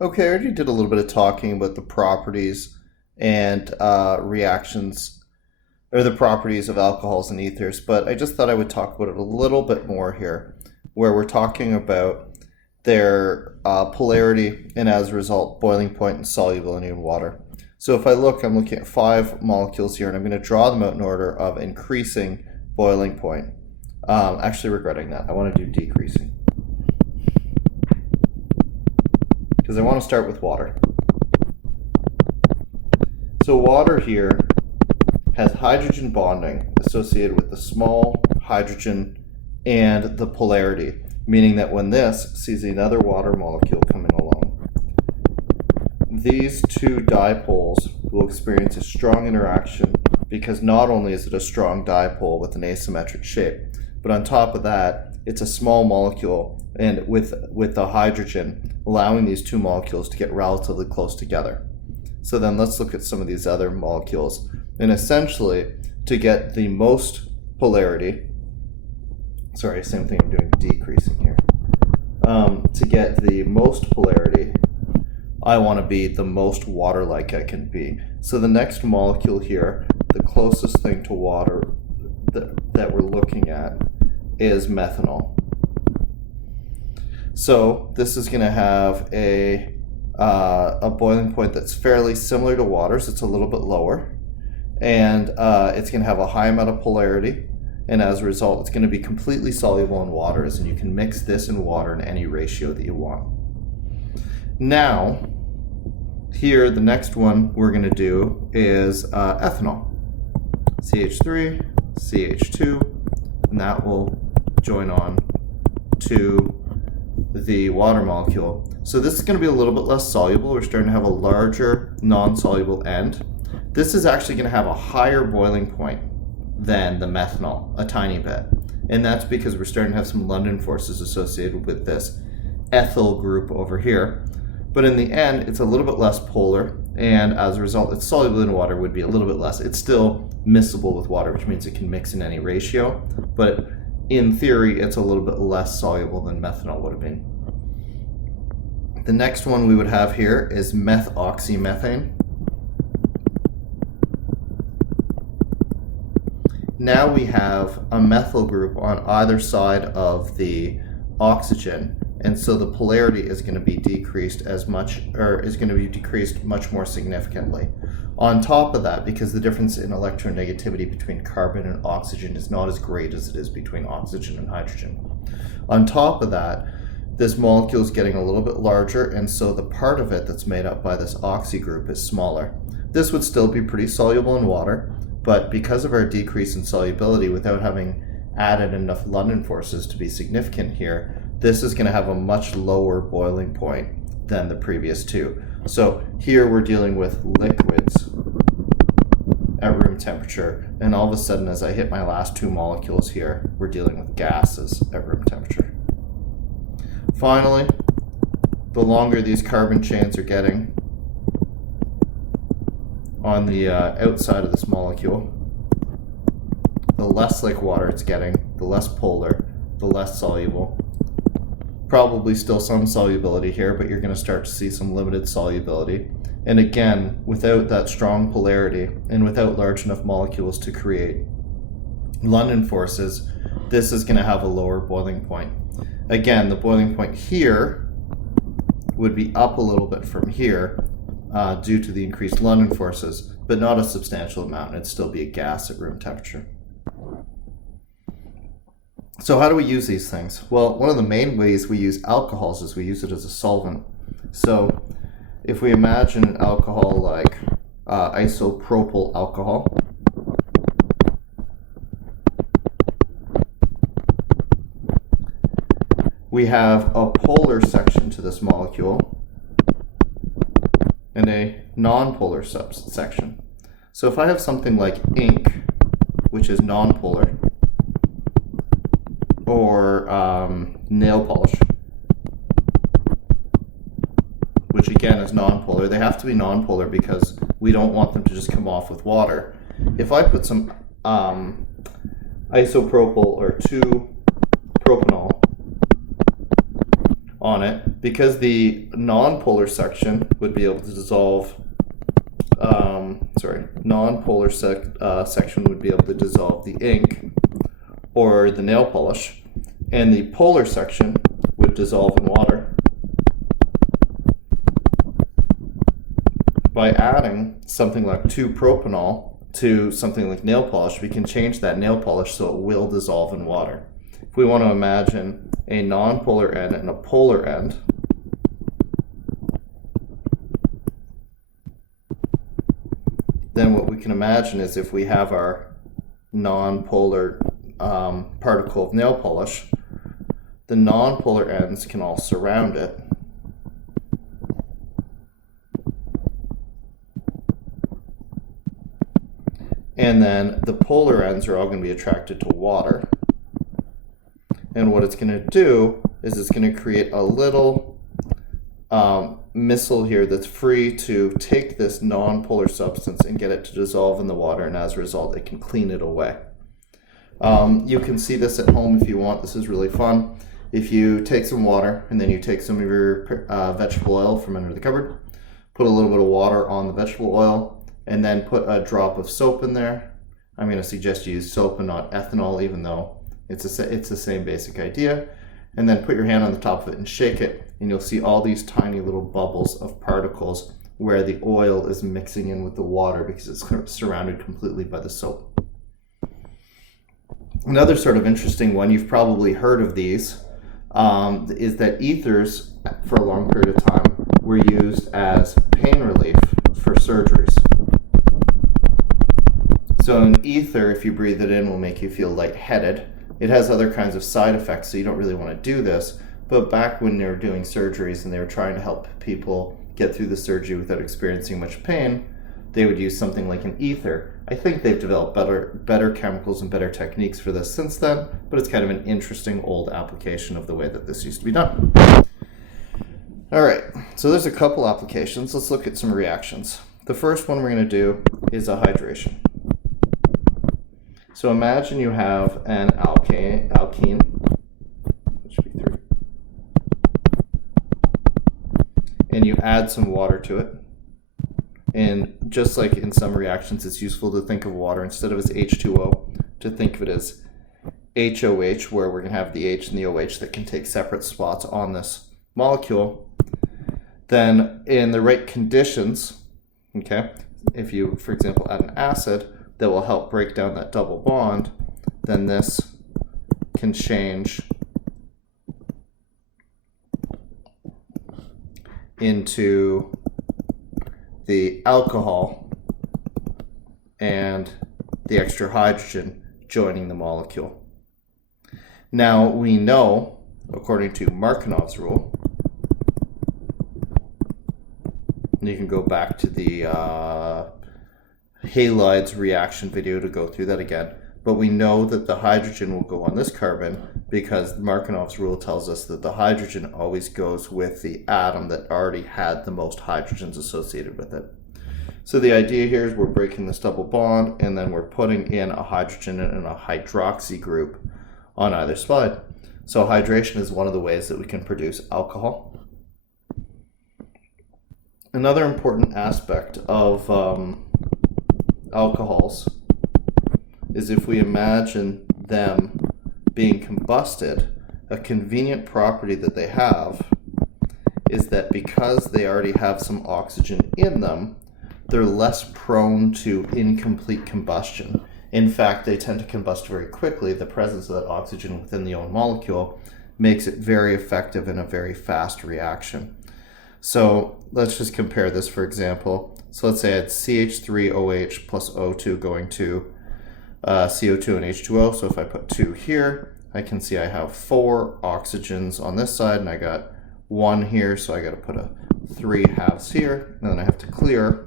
Okay, I already did a little bit of talking about the properties and reactions, or the properties of alcohols and ethers, but I just thought I would talk about it a little bit more here, where we're talking about their polarity and as a result, boiling point and solubility in water. So if I look, I'm looking at 5 molecules here, and I'm going to draw them out in order of increasing boiling point. Actually regretting that. I want to do decreasing, because I want to start with water. So water here has hydrogen bonding associated with the small hydrogen and the polarity, meaning that when this sees another water molecule coming along, these two dipoles will experience a strong interaction, because not only is it a strong dipole with an asymmetric shape, but on top of that, it's a small molecule, and with the hydrogen allowing these two molecules to get relatively close together. So then let's look at some of these other molecules. And essentially, to get the most polarity, sorry, same thing, I'm doing decreasing here. To get the most polarity, I want to be the most water-like I can be. So the next molecule here, the closest thing to water that we're looking at is methanol. So this is going to have a boiling point that's fairly similar to water's. It's a little bit lower, and it's going to have a high amount of polarity, and as a result, it's going to be completely soluble in waters, and you can mix this in water in any ratio that you want. Now, here, the next one we're going to do is ethanol. CH3, CH2, and that will join on to the water molecule. So this is going to be a little bit less soluble. We're starting to have a larger non-soluble end. This is actually going to have a higher boiling point than the methanol, a tiny bit. And that's because we're starting to have some London forces associated with this ethyl group over here. But in the end, it's a little bit less polar, and as a result, its solubility in water would be a little bit less. It's still miscible with water, which means it can mix in any ratio, but in theory, it's a little bit less soluble than methanol would have been. The next one we would have here is meth oxymethane. Now we have a methyl group on either side of the oxygen, and so the polarity is going to be decreased much more significantly. On top of that, because the difference in electronegativity between carbon and oxygen is not as great as it is between oxygen and hydrogen. On top of that, this molecule is getting a little bit larger, and so the part of it that's made up by this oxy group is smaller. This would still be pretty soluble in water, but because of our decrease in solubility, without having added enough London forces to be significant here, this is going to have a much lower boiling point than the previous two. So here we're dealing with liquids at room temperature, and all of a sudden, as I hit my last two molecules here, we're dealing with gases at room temperature. Finally, the longer these carbon chains are getting on the outside of this molecule, the less like water it's getting, the less polar, the less soluble. Probably still some solubility here, but you're going to start to see some limited solubility. And again, without that strong polarity and without large enough molecules to create London forces, this is going to have a lower boiling point. Again, the boiling point here would be up a little bit from here due to the increased London forces, but not a substantial amount. It'd still be a gas at room temperature. So how do we use these things? Well, one of the main ways we use alcohols is we use it as a solvent. So if we imagine an alcohol like isopropyl alcohol, we have a polar section to this molecule and a non-polar section. So if I have something like ink, which is non-polar, or nail polish, which again is nonpolar. They have to be nonpolar because we don't want them to just come off with water. If I put some isopropyl or 2-propanol on it, because the non-polar section would be able to dissolve, section would be able to dissolve the ink or the nail polish, and the polar section would dissolve in water. By adding something like 2-propanol to something like nail polish, we can change that nail polish so it will dissolve in water. If we want to imagine a non-polar end and a polar end, then what we can imagine is if we have our non-polar particle of nail polish, the non-polar ends can all surround it. And then the polar ends are all going to be attracted to water. And what it's going to do is it's going to create a little missile here that's free to take this non-polar substance and get it to dissolve in the water, and as a result it can clean it away. You can see this at home if you want. This is really fun. If you take some water and then you take some of your vegetable oil from under the cupboard, put a little bit of water on the vegetable oil, and then put a drop of soap in there. I'm going to suggest you use soap and not ethanol, even though it's the same basic idea. And then put your hand on the top of it and shake it, and you'll see all these tiny little bubbles of particles where the oil is mixing in with the water because it's surrounded completely by the soap. Another sort of interesting one, you've probably heard of these, is that ethers for a long period of time were used as pain relief for surgeries. So an ether, if you breathe it in, will make you feel lightheaded. It has other kinds of side effects, so you don't really want to do this. But back when they were doing surgeries and they were trying to help people get through the surgery without experiencing much pain, they would use something like an ether. I think they've developed better chemicals and better techniques for this since then, but it's kind of an interesting old application of the way that this used to be done. All right, so there's a couple applications. Let's look at some reactions. The first one we're going to do is a hydration. So imagine you have an alkene, which should be 3, and you add some water to it. And just like in some reactions, it's useful to think of water instead of as H2O, to think of it as HOH, where we're going to have the H and the OH that can take separate spots on this molecule. Then in the right conditions, okay, if you, for example, add an acid that will help break down that double bond, then this can change into the alcohol and the extra hydrogen joining the molecule. Now we know, according to Markanov's rule, and you can go back to the halides reaction video to go through that again, but we know that the hydrogen will go on this carbon because Markanov's rule tells us that the hydrogen always goes with the atom that already had the most hydrogens associated with it. So the idea here is we're breaking this double bond and then we're putting in a hydrogen and a hydroxy group on either side. So hydration is one of the ways that we can produce alcohol. Another important aspect of alcohols is if we imagine them being combusted, a convenient property that they have is that because they already have some oxygen in them, they're less prone to incomplete combustion. In fact, they tend to combust very quickly. The presence of that oxygen within the own molecule makes it very effective in a very fast reaction. So let's just compare this, for example. So let's say I had CH3OH plus O2 going to CO2 and H2O. So if I put 2 here, I can see I have 4 oxygens on this side, and I got 1 here, so I got to put a 3 halves here, and then I have to clear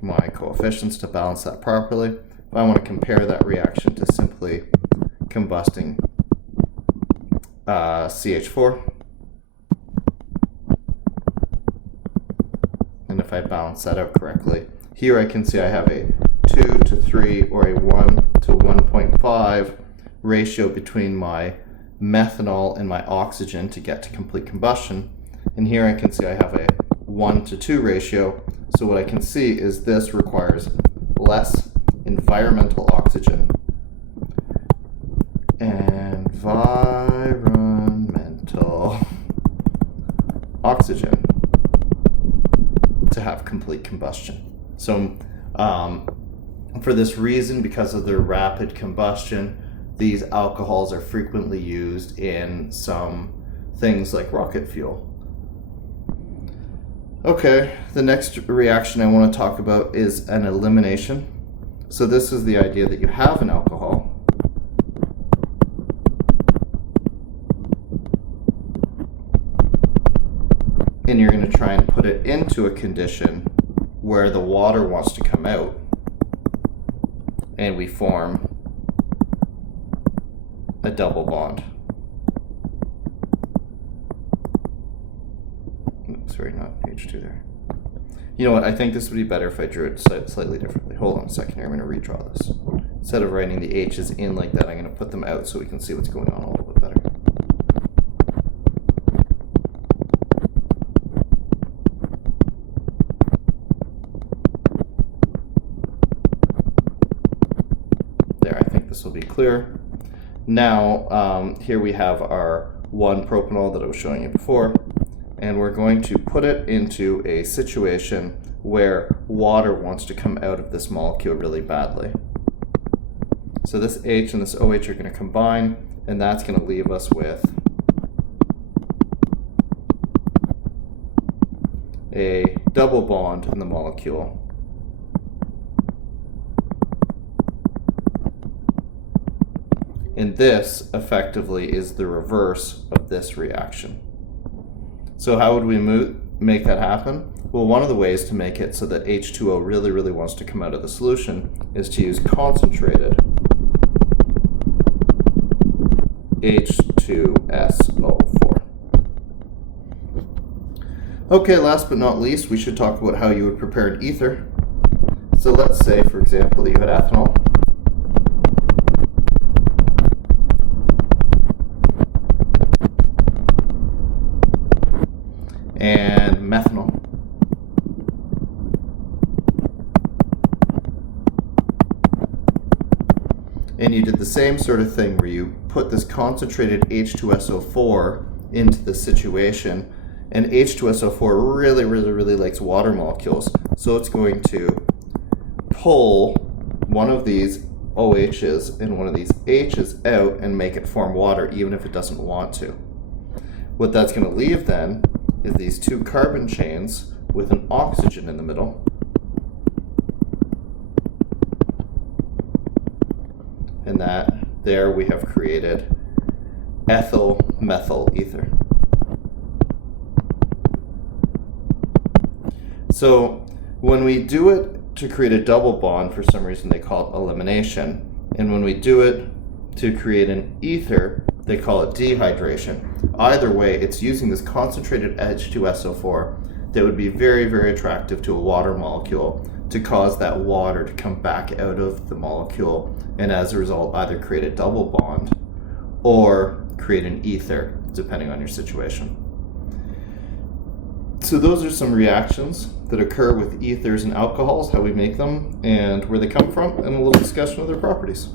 my coefficients to balance that properly. If I want to compare that reaction to simply combusting CH4, and if I balance that out correctly, here I can see I have a 2 to 3 or a 1 to 1.5 ratio between my methanol and my oxygen to get to complete combustion. And here I can see I have a 1:2 ratio. So what I can see is this requires less environmental oxygen. Environmental oxygen to have complete combustion. So for this reason, because of their rapid combustion, these alcohols are frequently used in some things like rocket fuel. Okay, the next reaction I want to talk about is an elimination. So this is the idea that you have an alcohol, and you're going to try and put it into a condition where the water wants to come out, and we form a double bond. Sorry, not H2 there. You know what, I think this would be better if I drew it slightly differently. Hold on a second here, I'm going to redraw this. Instead of writing the H's in like that, I'm going to put them out so we can see what's going on a little bit better. There, I think this will be clear. Now, here we have our 1-propanol that I was showing you before, and we're going to put it into a situation where water wants to come out of this molecule really badly. So this H and this OH are going to combine, and that's going to leave us with a double bond in the molecule. And this effectively is the reverse of this reaction. So how would we make that happen? Well, one of the ways to make it so that H2O really, really wants to come out of the solution is to use concentrated H2SO4. Okay, last but not least, we should talk about how you would prepare an ether. So let's say, for example, that you had ethanol. And methanol. And you did the same sort of thing where you put this concentrated H2SO4 into the situation, and H2SO4 really, really, really likes water molecules, so it's going to pull one of these OHs and one of these H's out and make it form water even if it doesn't want to. What that's going to leave then is these 2 carbon chains with an oxygen in the middle. And that there we have created ethyl methyl ether. So when we do it to create a double bond, for some reason they call it elimination. And when we do it to create an ether, they call it dehydration. Either way, it's using this concentrated H2SO4 that would be very, very attractive to a water molecule to cause that water to come back out of the molecule, and as a result either create a double bond or create an ether, depending on your situation. So those are some reactions that occur with ethers and alcohols, how we make them and where they come from, and a little discussion of their properties.